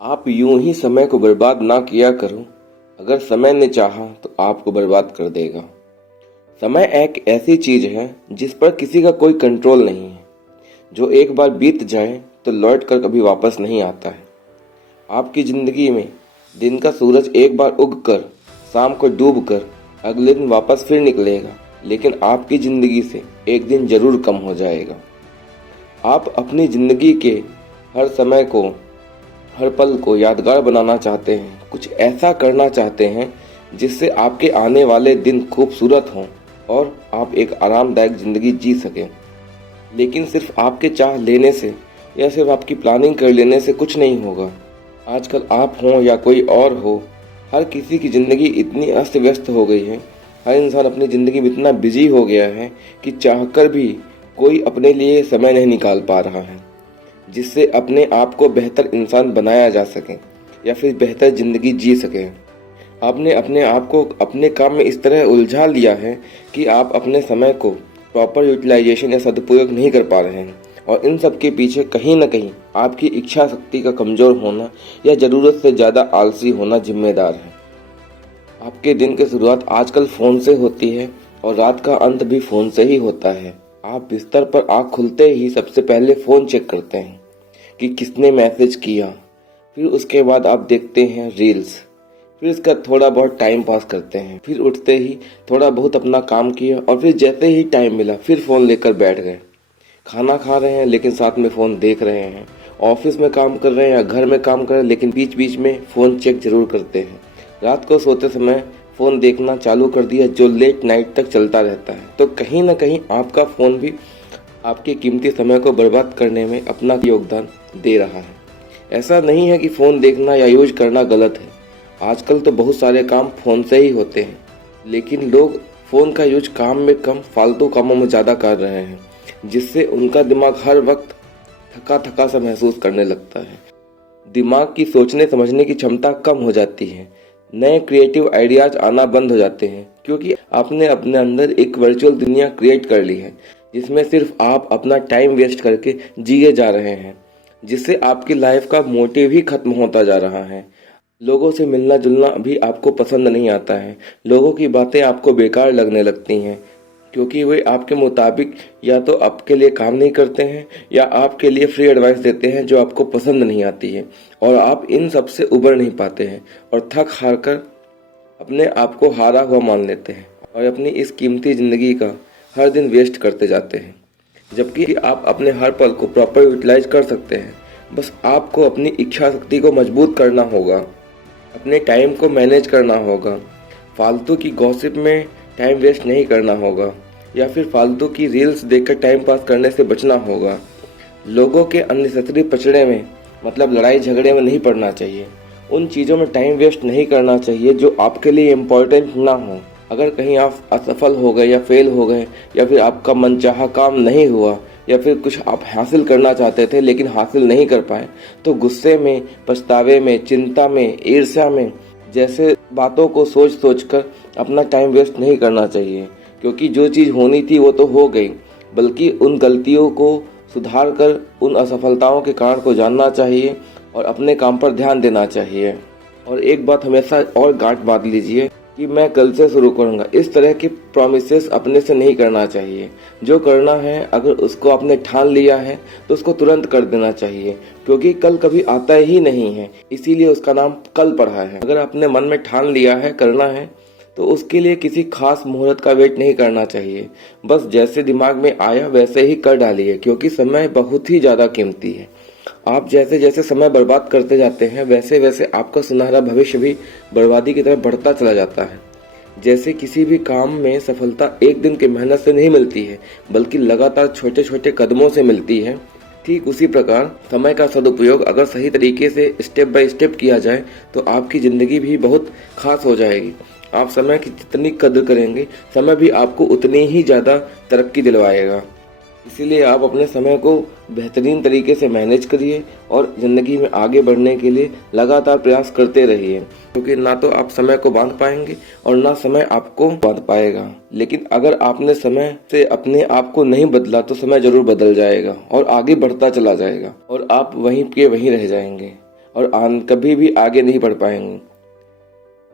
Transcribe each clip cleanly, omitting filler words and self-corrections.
आप यूं ही समय को बर्बाद ना किया करो। अगर समय ने चाहा तो आपको बर्बाद कर देगा। समय एक ऐसी चीज है जिस पर किसी का कोई कंट्रोल नहीं है। जो एक बार बीत जाए तो लौट कर कभी वापस नहीं आता है। आपकी जिंदगी में दिन का सूरज एक बार उग कर शाम को डूब कर अगले दिन वापस फिर निकलेगा, लेकिन आपकी जिंदगी से एक दिन जरूर कम हो जाएगा। आप अपनी जिंदगी के हर समय को, हर पल को यादगार बनाना चाहते हैं, कुछ ऐसा करना चाहते हैं जिससे आपके आने वाले दिन खूबसूरत हों और आप एक आरामदायक ज़िंदगी जी सकें। लेकिन सिर्फ आपके चाह लेने से या सिर्फ आपकी प्लानिंग कर लेने से कुछ नहीं होगा। आजकल आप हों या कोई और हो, हर किसी की ज़िंदगी इतनी अस्त व्यस्त हो गई है, हर इंसान अपनी ज़िंदगी में इतना बिजी हो गया है कि चाहकर भी कोई अपने लिए समय नहीं निकाल पा रहा है, जिससे अपने आप को बेहतर इंसान बनाया जा सके या फिर बेहतर ज़िंदगी जी सके। आपने अपने आप को अपने काम में इस तरह उलझा लिया है कि आप अपने समय को प्रॉपर यूटिलाइजेशन या सदुपयोग नहीं कर पा रहे हैं, और इन सब के पीछे कहीं ना कहीं आपकी इच्छा शक्ति का कमज़ोर होना या ज़रूरत से ज़्यादा आलसी होना जिम्मेदार है। आपके दिन की शुरुआत आजकल फ़ोन से होती है और रात का अंत भी फ़ोन से ही होता है। आप बिस्तर पर आँख खुलते ही सबसे पहले फ़ोन चेक करते हैं कि किसने मैसेज किया, फिर उसके बाद आप देखते हैं रील्स, फिर इसका थोड़ा बहुत टाइम पास करते हैं, फिर उठते ही थोड़ा बहुत अपना काम किया और फिर जैसे ही टाइम मिला फिर फ़ोन लेकर बैठ गए। खाना खा रहे हैं लेकिन साथ में फ़ोन देख रहे हैं, ऑफिस में काम कर रहे हैं या घर में काम कर रहे हैं लेकिन बीच बीच में फ़ोन चेक जरूर करते हैं। रात को सोते समय फ़ोन देखना चालू कर दिया जो लेट नाइट तक चलता रहता है। तो कहीं ना कहीं आपका फ़ोन भी आपके कीमती समय को बर्बाद करने में अपना योगदान दे रहा है। ऐसा नहीं है कि फ़ोन देखना या यूज करना गलत है। आजकल तो बहुत सारे काम फ़ोन से ही होते हैं, लेकिन लोग फ़ोन का यूज काम में कम, फालतू कामों में ज़्यादा कर रहे हैं, जिससे उनका दिमाग हर वक्त थका थका सा महसूस करने लगता है। दिमाग की सोचने समझने की क्षमता कम हो जाती है। नए क्रिएटिव आइडियाज आना बंद हो जाते हैं, क्योंकि आपने अपने अंदर एक वर्चुअल दुनिया क्रिएट कर ली है जिसमें सिर्फ आप अपना टाइम वेस्ट करके जिए जा रहे हैं, जिससे आपकी लाइफ का मोटिव ही खत्म होता जा रहा है। लोगों से मिलना जुलना भी आपको पसंद नहीं आता है। लोगों की बातें आपको बेकार लगने लगती हैं, क्योंकि वे आपके मुताबिक या तो आपके लिए काम नहीं करते हैं या आपके लिए फ्री एडवाइस देते हैं जो आपको पसंद नहीं आती है, और आप इन सब से उबर नहीं पाते हैं और थक हार कर अपने आप को हारा हुआ मान लेते हैं और अपनी इस कीमती ज़िंदगी का हर दिन वेस्ट करते जाते हैं, जबकि आप अपने हर पल को प्रॉपर यूटिलाइज कर सकते हैं। बस आपको अपनी इच्छा शक्ति को मजबूत करना होगा, अपने टाइम को मैनेज करना होगा, फालतू की गॉसिप में टाइम वेस्ट नहीं करना होगा या फिर फालतू की रील्स देखकर टाइम पास करने से बचना होगा। लोगों के अननेसेसरी पचड़े में, मतलब लड़ाई झगड़े में नहीं पड़ना चाहिए। उन चीज़ों में टाइम वेस्ट नहीं करना चाहिए जो आपके लिए इम्पोर्टेंट ना हो। अगर कहीं आप असफल हो गए या फेल हो गए या फिर आपका मनचाहा काम नहीं हुआ या फिर कुछ आप हासिल करना चाहते थे लेकिन हासिल नहीं कर पाए, तो गुस्से में, पछतावे में, चिंता में, ईर्ष्या में जैसे बातों को सोच सोच कर अपना टाइम वेस्ट नहीं करना चाहिए, क्योंकि जो चीज़ होनी थी वो तो हो गई। बल्कि उन गलतियों को सुधार कर उन असफलताओं के कारण को जानना चाहिए और अपने काम पर ध्यान देना चाहिए। और एक बात हमेशा और गांठ बांध लीजिए कि मैं कल से शुरू करूंगा। इस तरह की प्रॉमिसेस अपने से नहीं करना चाहिए। जो करना है अगर उसको आपने ठान लिया है तो उसको तुरंत कर देना चाहिए, क्योंकि कल कभी आता ही नहीं है, इसीलिए उसका नाम कल पड़ा है। अगर आपने मन में ठान लिया है करना है तो उसके लिए किसी खास मुहूर्त का वेट नहीं करना चाहिए। बस जैसे दिमाग में आया वैसे ही कर डालिए, क्योंकि समय बहुत ही ज़्यादा कीमती है। आप जैसे जैसे समय बर्बाद करते जाते हैं वैसे वैसे आपका सुनहरा भविष्य भी बर्बादी की तरफ बढ़ता चला जाता है। जैसे किसी भी काम में सफलता एक दिन की मेहनत से नहीं मिलती है, बल्कि लगातार छोटे छोटे कदमों से मिलती है, ठीक उसी प्रकार समय का सदुपयोग अगर सही तरीके से स्टेप बाय स्टेप किया जाए तो आपकी ज़िंदगी भी बहुत खास हो जाएगी। आप समय की जितनी कदर करेंगे, समय भी आपको उतनी ही ज़्यादा तरक्की दिलवाएगा। इसीलिए आप अपने समय को बेहतरीन तरीके से मैनेज करिए और ज़िंदगी में आगे बढ़ने के लिए लगातार प्रयास करते रहिए, क्योंकि ना तो आप समय को बांध पाएंगे और ना समय आपको बांध पाएगा। लेकिन अगर आपने समय से अपने आप को नहीं बदला तो समय जरूर बदल जाएगा और आगे बढ़ता चला जाएगा और आप वहीं के वहीं रह जाएंगे। और कभी भी आगे नहीं बढ़ पाएंगे।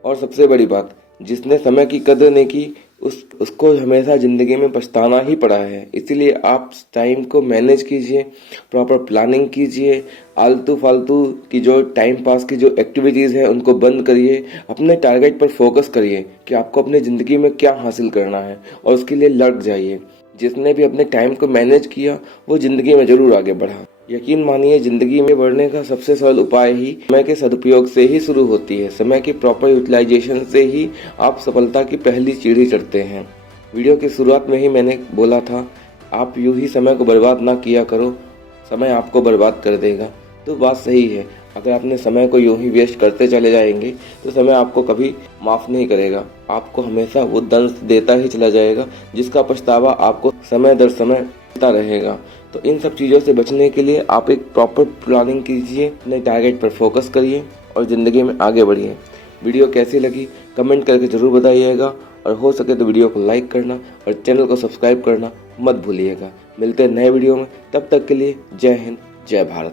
और सबसे बड़ी बात, जिसने समय की कदर नहीं की उसको हमेशा ज़िंदगी में पछताना ही पड़ा है। इसीलिए आप टाइम को मैनेज कीजिए, प्रॉपर प्लानिंग कीजिए, आलतू फालतू की जो टाइम पास की जो एक्टिविटीज़ हैं उनको बंद करिए, अपने टारगेट पर फोकस करिए कि आपको अपनी ज़िंदगी में क्या हासिल करना है और उसके लिए लग जाइए। जिसने भी अपने टाइम को मैनेज किया वो ज़िंदगी में ज़रूर आगे बढ़ा। यकीन मानिए, ज़िंदगी में बढ़ने का सबसे सरल उपाय ही समय के सदुपयोग से ही शुरू होती है। समय के प्रॉपर यूटिलाइजेशन से ही आप सफलता की पहली सीढ़ी चढ़ते हैं। वीडियो की शुरुआत में ही मैंने बोला था, आप यूं ही समय को बर्बाद ना किया करो, समय आपको बर्बाद कर देगा। तो बात सही है, अगर आपने समय को यूं ही वेस्ट करते चले जाएंगे तो समय आपको कभी माफ़ नहीं करेगा, आपको हमेशा वो दंश देता ही चला जाएगा जिसका पछतावा आपको समय दर समय मिलता रहेगा। तो इन सब चीज़ों से बचने के लिए आप एक प्रॉपर प्लानिंग कीजिए, अपने टारगेट पर फोकस करिए और ज़िंदगी में आगे बढ़िए। वीडियो कैसी लगी कमेंट करके ज़रूर बताइएगा और हो सके तो वीडियो को लाइक करना और चैनल को सब्सक्राइब करना मत भूलिएगा। मिलते हैं नए वीडियो में, तब तक के लिए जय हिंद, जय भारत।